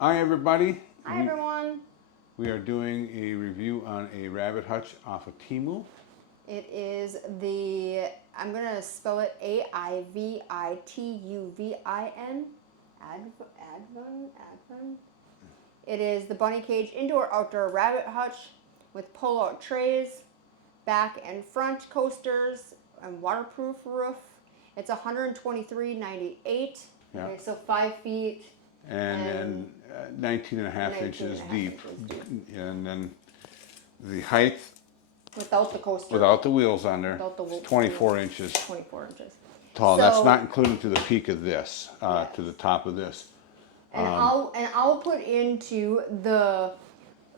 Hi everybody. Hi everyone. We are doing a review on a rabbit hutch off of Temu. It is the, I'm going to spell it Aivituvin. Advin. It is the bunny cage indoor outdoor rabbit hutch with pull-out trays, back and front coasters, and waterproof roof. It's $123.98. Yeah. Okay, so 5 feet. And 19 and a half 19 inches and a half deep. inches deep. And then the height, Without the coaster. without the wheels on there, Without the is 24 inches 24 inches. tall. So, That's not including to the peak of this, Yes. to the top of this. And I'll put into the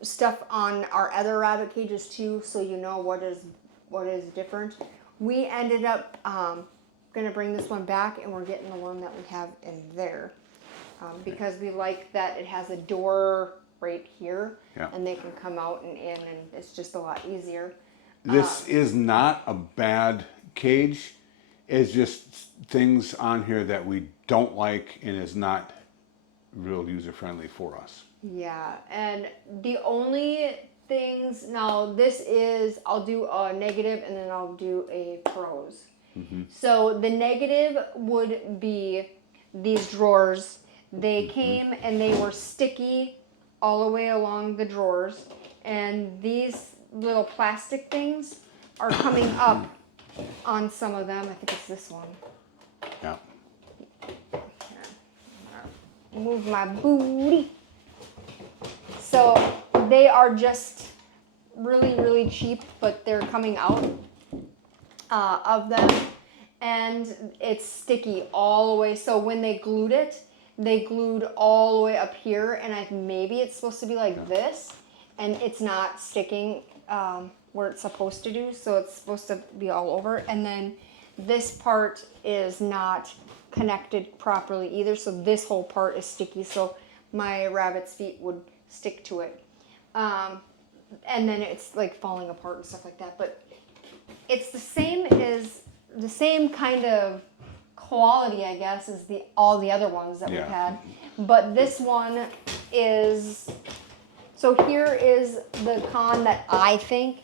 stuff on our other rabbit cages too, so you know what is different. We ended up gonna bring this one back, and we're getting the one that we have in there because we like that it has a door right here, Yeah. and they can come out and in, and it's just a lot easier. This is not a bad cage. It's just things on here that we don't like and is not real user friendly for us. Yeah, and the only things, now this is, I'll do a negative and then I'll do a pros. So the negative would be these drawers. They came and they were sticky all the way along the drawers, and these little plastic things are coming up on some of them. I think it's this one. Yeah. Move my booty. So they are just really, really cheap, but they're coming out of them, and it's sticky all the way. So when they glued it, they glued all the way up here, and maybe it's supposed to be like this, and it's not sticking where it's supposed to do. So it's supposed to be all over, and then this part is not connected properly either, so this whole part is sticky, so my rabbit's feet would stick to it, and then it's like falling apart and stuff like that. But it's the same kind of quality, I guess, as all the other ones that we've had, but this one is, so here is the con that I think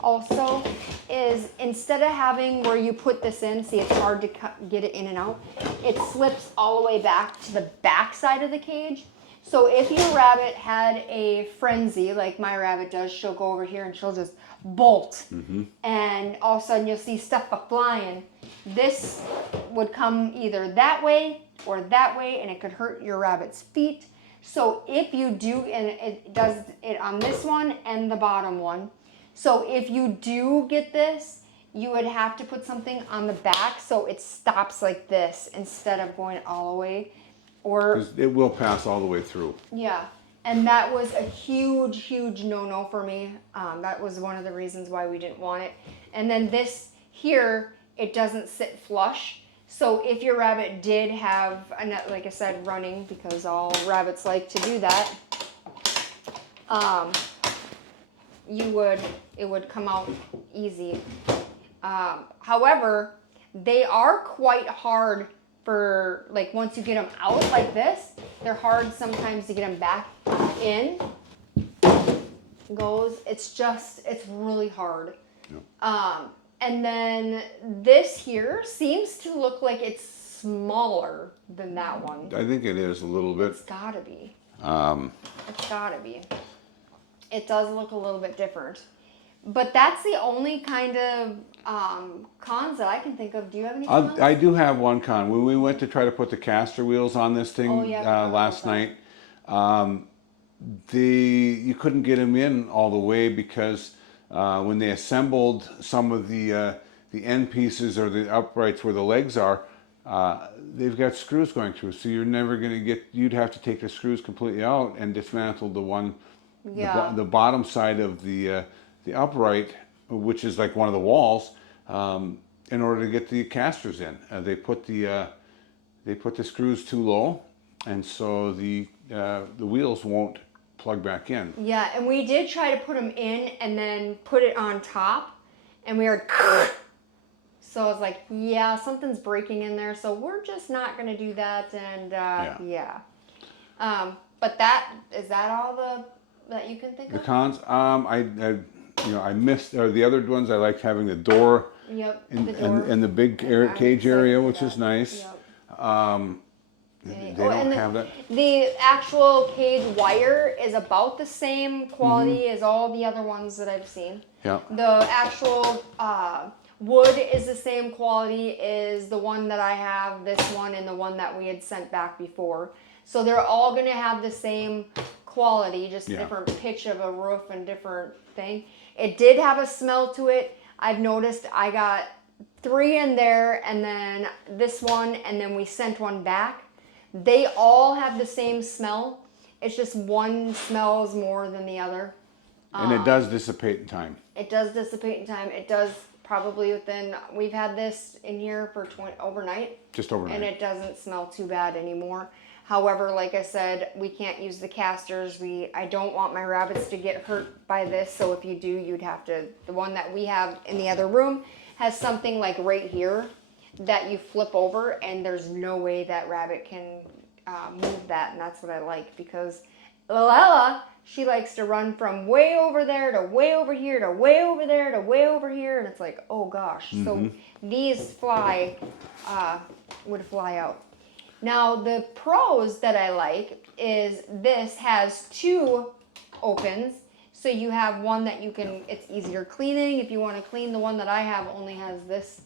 also is, instead of having where you put this in, see, it's hard to get it in and out, it slips all the way back to the back side of the cage. So if your rabbit had a frenzy, like my rabbit does, she'll go over here and she'll just bolt, and all of a sudden you'll see stuff flying. This would come either that way or that way, and it could hurt your rabbit's feet. So if you do, and it does it on this one and the bottom one, so if you do get this, you would have to put something on the back so it stops like this instead of going all the way. Or 'Cause it will pass all the way through. yeah, and that was a huge, huge no-no for me. That was one of the reasons why we didn't want it. And then this here, it doesn't sit flush. So if your rabbit did have a net, like I said, running, because all rabbits like to do that, it would come out easy. However, they are quite hard for, like, once you get them out like this, they're hard sometimes to get them back in. It's really hard. Yeah. And then this here seems to look like it's smaller than that one. I think it is a little bit. It's gotta be. It's gotta be. It does look a little bit different. But that's the only kind of cons that I can think of. Do you have any cons? I do have one con. When we went to try to put the caster wheels on this thing last night, you couldn't get them in all the way because when they assembled some of the end pieces or the uprights where the legs are, they've got screws going through. So you're never going to get. You'd have to take the screws completely out and dismantle the one, the bottom side of the upright, which is like one of the walls, in order to get the casters in. They put the screws too low, and so the wheels won't plug back in. Yeah, and we did try to put them in and then put it on top, and we heard. So I was like, yeah, something's breaking in there, so we're just not going to do that, and yeah. But is that all that you can think The of? cons, I missed the other ones. I liked having the door, Yep, and the door. and the big I'm cage excited area, for which is that. nice. Yep. They Oh, don't and have that. the actual cage wire is about the same quality Mm-hmm. as all the other ones that I've seen. Yeah. The actual wood is the same quality as the one that I have, this one, and the one that we had sent back before. So they're all going to have the same quality, just Yeah. different pitch of a roof and different thing. It did have a smell to it. I've noticed I got 3 in there, and then this one, and then we sent one back. They all have the same smell. It's just one smells more than the other. And it does dissipate in time. It does dissipate in time. It does probably we've had this in here for overnight. Just overnight. And it doesn't smell too bad anymore. However, like I said, we can't use the casters. I don't want my rabbits to get hurt by this. So if you do, you'd have to, the one that we have in the other room has something like right here that you flip over, and there's no way that rabbit can move that. And that's what I like, because Lella, she likes to run from way over there to way over here to way over there to way over here, and it's like, oh gosh. So these would fly out. Now the pros that I like is this has 2 opens, so you have one that you can, it's easier cleaning. If you want to clean, the one that I have only has this,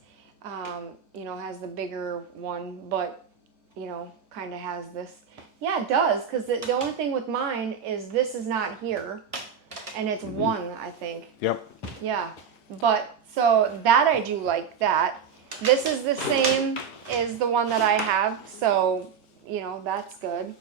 has the bigger one, but kind of has this. Yeah, it does, because the only thing with mine is this is not here, and it's 1, I think. Yep. Yeah, but so that I do like that. This is the same as the one that I have, so that's good.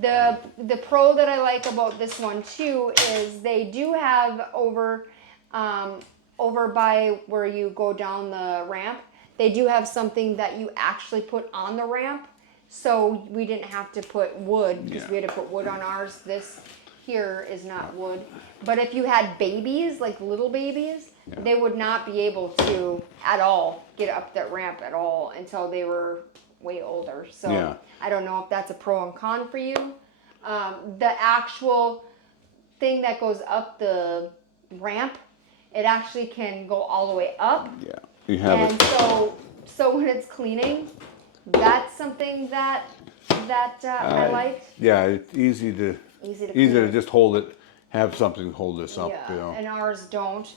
The pro that I like about this one too is they do have over by where you go down the ramp, they do have something that you actually put on the ramp. So we didn't have to put wood, because we had to put wood on ours. This here is not wood. But if you had babies, like little babies, they would not be able to at all get up that ramp at all until they were way older. So I don't know if that's a pro and con for you. The actual thing that goes up the ramp, it actually can go all the way up. Yeah, you have and so when it's cleaning, that's something that I liked. Yeah, it's easy to just hold it, have something hold this up. And ours don't.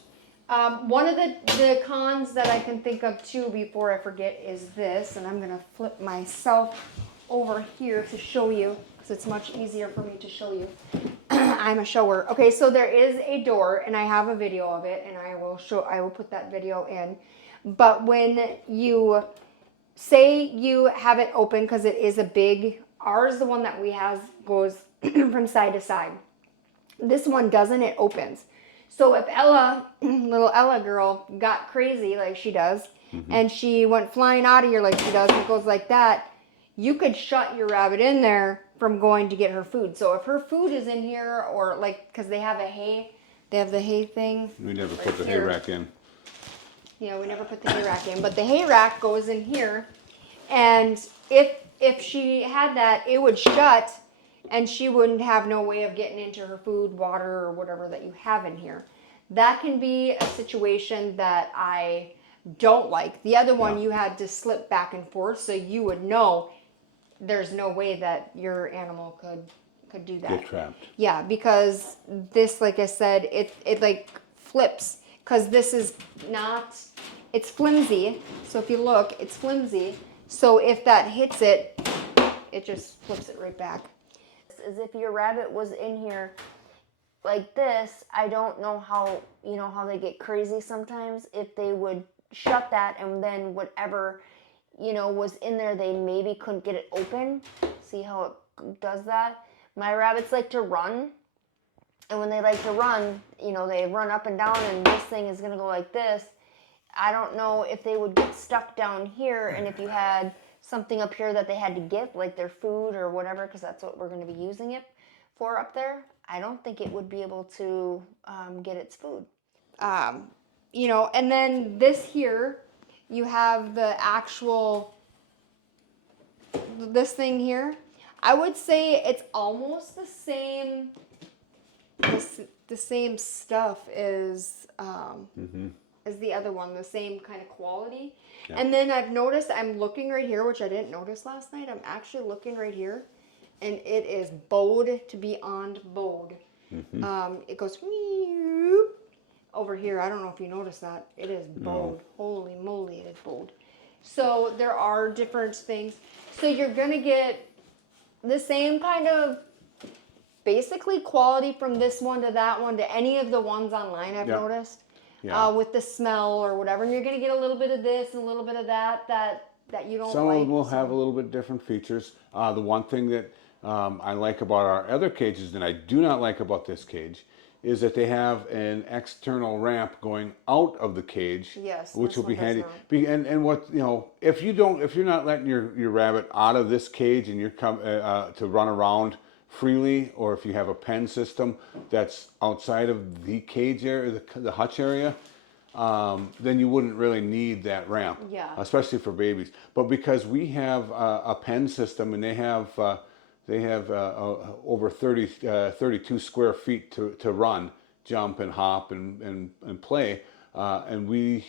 One of the cons that I can think of too, before I forget, is this, and I'm gonna flip myself over here to show you, because it's much easier for me to show you. I'm a shower. Okay, so there is a door, and I have a video of it, and I will put that video in. But when you say you have it open, because it is a big, ours, the one that we have, goes from side to side. This one doesn't, it opens. So if Ella, little Ella girl, got crazy like she does, and she went flying out of here like she does, and it goes like that, you could shut your rabbit in there from going to get her food. So if her food is in here, or like, because they have the hay thing. We never put the hay rack in. Yeah, we never put the hay rack in, but the hay rack goes in here, and if she had that, it would shut, and she wouldn't have no way of getting into her food, water, or whatever that you have in here. That can be a situation that I don't like. The other one, you had to slip back and forth, so you would know there's no way that your animal could do that. Get trapped. Yeah, because this, like I said, it like flips, because this is not, it's flimsy. So if you look, it's flimsy. So if that hits it, it just flips it right back. As if your rabbit was in here like this, I don't know how, how they get crazy sometimes. If they would shut that, and then whatever, was in there, they maybe couldn't get it open. See how it does that? My rabbits like to run. And when they like to run, they run up and down, and this thing is going to go like this. I don't know if they would get stuck down here, and if you had something up here that they had to get, like their food or whatever, because that's what we're going to be using it for up there, I don't think it would be able to get its food. And then this here, you have the actual, this thing here. I would say it's almost the same, the same stuff as the other one, the same kind of quality. Yeah. And then I've noticed, I'm looking right here, which I didn't notice last night. I'm actually looking right here, and it is bowed to beyond bowed. It goes over here. I don't know if you noticed that. It is bowed. Holy moly, it is bowed. So there are different things. So you're gonna get the same kind of basically quality from this one to that one to any of the ones online I've noticed. Yeah. With the smell or whatever, and you're gonna get a little bit of this and a little bit of that you don't Some like. of them will have a little bit different features. The one thing that I like about our other cages that I do not like about this cage is that they have an external ramp going out of the cage, Yes, which this will be one does handy. not. And what if you're not letting your rabbit out of this cage and you're to run around freely, or if you have a pen system that's outside of the cage area, the hutch area, then you wouldn't really need that ramp, especially for babies. But because we have a pen system and they have over 32 square feet to run, jump and hop and play, and we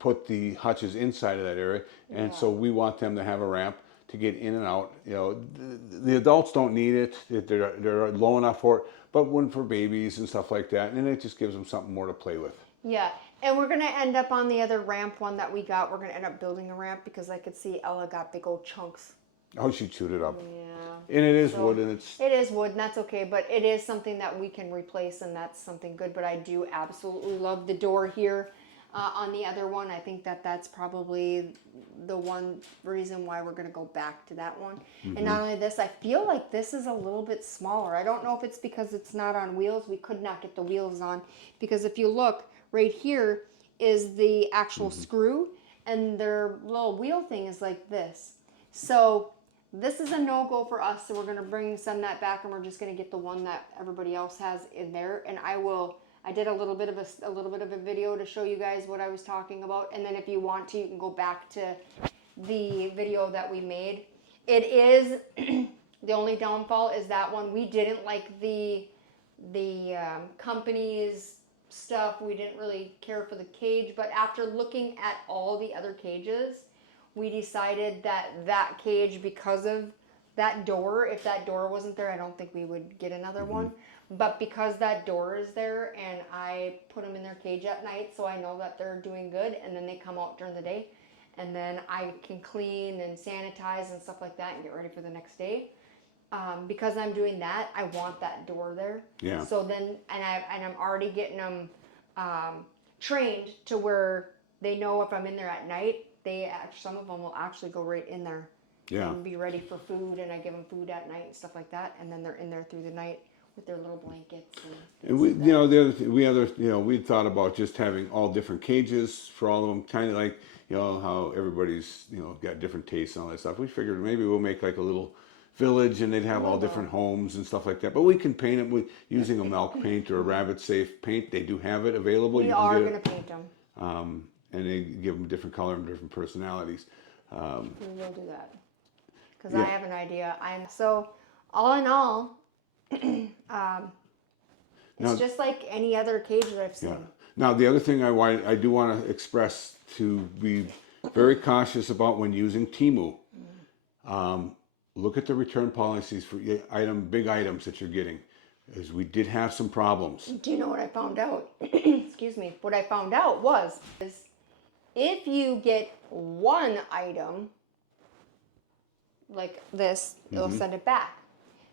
put the hutches inside of that area, and so we want them to have a ramp to get in and out. The adults don't need it; they're low enough for it. But when for babies and stuff like that, and it just gives them something more to play with. Yeah, and we're gonna end up on the other ramp one that we got. We're gonna end up building a ramp because I could see Ella got big old chunks. Oh, she chewed it up. Yeah. And it is wood, and it is wood, and that's okay. But it is something that we can replace, and that's something good. But I do absolutely love the door here. On the other one, I think that's probably the one reason why we're going to go back to that one. And not only this, I feel like this is a little bit smaller. I don't know if it's because it's not on wheels. We could not get the wheels on, because if you look right here is the actual screw, and their little wheel thing is like this. So this is a no-go for us. So we're going to send that back, and we're just going to get the one that everybody else has in there. And I did a little bit of a video to show you guys what I was talking about, and then if you want to, you can go back to the video that we made. It is the only downfall is that one. We didn't like the company's stuff. We didn't really care for the cage, but after looking at all the other cages, we decided that cage, because of that door, if that door wasn't there, I don't think we would get another one. But because that door is there, and I put them in their cage at night, so I know that they're doing good, and then they come out during the day, and then I can clean and sanitize and stuff like that and get ready for the next day. Because I'm doing that, I want that door there. Yeah. So then, and I'm already getting them trained to where they know if I'm in there at night, some of them will actually go right in there. Yeah. And be ready for food, and I give them food at night and stuff like that, and then they're in there through the night with their little blankets. And we, the other thing, we thought about just having all different cages for all of them, kind of like, how everybody's, got different tastes and all that stuff. We figured maybe we'll make like a little village, and they'd have all different homes and stuff like that. But we can paint them using a milk paint or a rabbit safe paint. They do have it available. We are going to paint them. And they give them different color and different personalities. We will do that. Because I have an idea. So all in all, it's just like any other cage that I've seen. Yeah. Now, the other thing I do want to express to be very cautious about when using Temu. Look at the return policies for big items that you're getting, as we did have some problems. Do you know what I found out? Excuse me. What I found out was if you get one item like this, it'll send it back.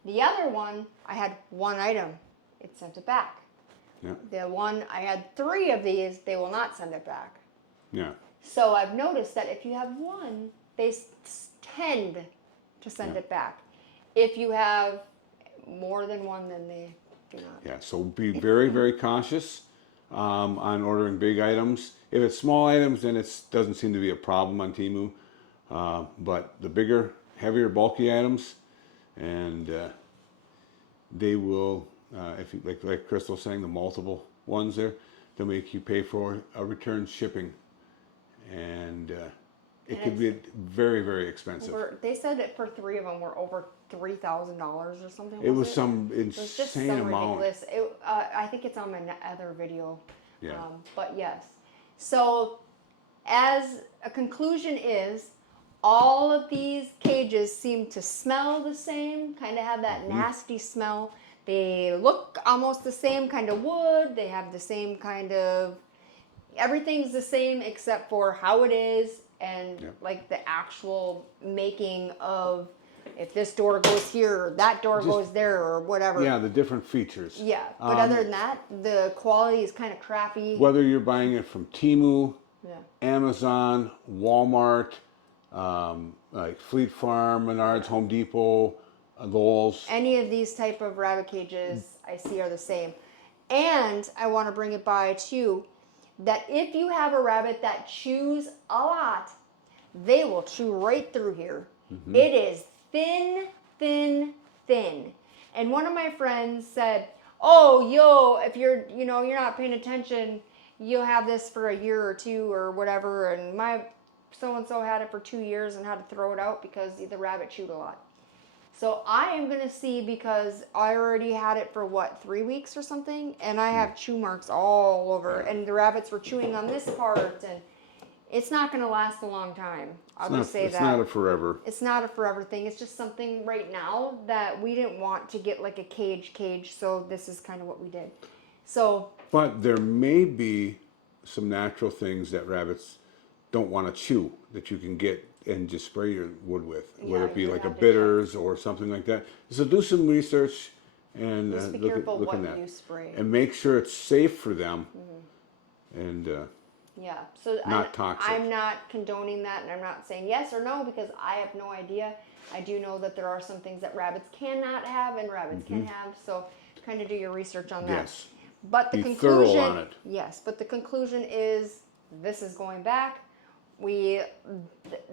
The other one, I had one item, it sent it back. Yeah. The one, I had 3 of these, they will not send it back. Yeah. So I've noticed that if you have one, they tend to send it back. If you have more than one, then they do not. Yeah, so be very, very cautious on ordering big items. If it's small items, then it doesn't seem to be a problem on Temu. But the bigger, heavier, bulky items, and they will, if you, like Crystal was saying, the multiple ones there, they'll make you pay for a return shipping, and it could be very, very expensive. They said that for 3 of them, we're over $3,000 or something. It was some It was just insane some amount. ridiculous. I think it's on my other video. Yeah. But yes. So as a conclusion is, all of these cages seem to smell the same, kind of have that nasty smell. They look almost the same kind of wood. They have the same kind of, everything's the same except for how it is and like the actual making of if this door goes here or that door goes there or whatever. Yeah, the different features. Yeah, but other than that, the quality is kind of crappy. Whether you're buying it from Temu, Yeah. Amazon, Walmart, like Fleet Farm, Menards, Home Depot, Lowe's. Any of these type of rabbit cages I see are the same. And I want to bring it by too, that if you have a rabbit that chews a lot, they will chew right through here. It is thin, thin, thin. And one of my friends said, oh, if you're not paying attention, you'll have this for a year or two or whatever. And my so-and-so had it for 2 years and had to throw it out because the rabbit chewed a lot. So I am going to see, because I already had it for 3 weeks or something, and I have chew marks all over, and the rabbits were chewing on this part, and it's not going to last a long time. I'll just say that. It's not a forever. It's not a forever thing. It's just something right now that we didn't want to get like a cage, so this is kind of what we did. So. But there may be some natural things that rabbits don't want to chew that you can get and just spray your wood with, whether it be like a bitters or something like that. So do some research and Just be look careful at what that. you spray. And make sure it's safe for them and Yeah, so not toxic. I'm not condoning that, and I'm not saying yes or no because I have no idea. I do know that there are some things that rabbits cannot have and rabbits can have, so kind of do your research on that. Yes. But the Be conclusion, thorough on it. yes, but the conclusion is this is going back.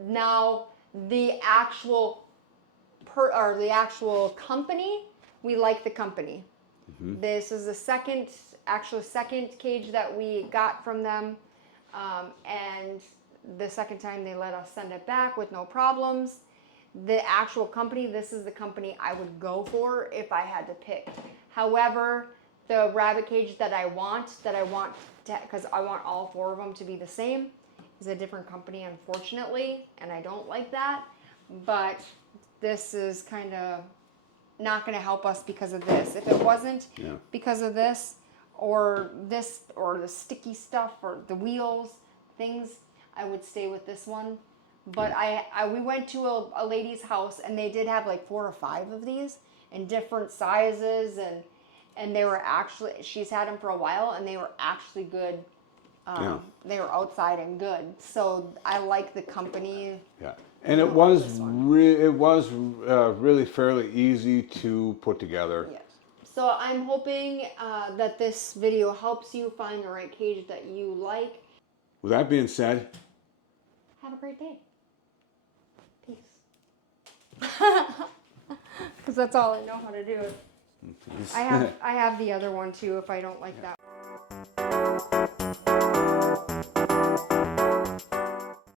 Now the actual company, we like the company. This is the second cage that we got from them, and the second time they let us send it back with no problems. The actual company, this is the company I would go for if I had to pick. However, the rabbit cage that I want because I want all 4 of them to be the same, is a different company, unfortunately, and I don't like that. But this is kind of not going to help us because of this. If it wasn't because of this or the sticky stuff or the wheels, things, I would stay with this one. But we went to a lady's house and they did have like 4 or 5 of these in different sizes, and they were actually, she's had them for a while and they were actually good. They were outside and good. So I like the company. Yeah. And it was really fairly easy to put together. Yes. So I'm hoping that this video helps you find the right cage that you like. With that being said, Have a great day. Peace. Because that's all I know how to do. I have the other one too if I don't like that.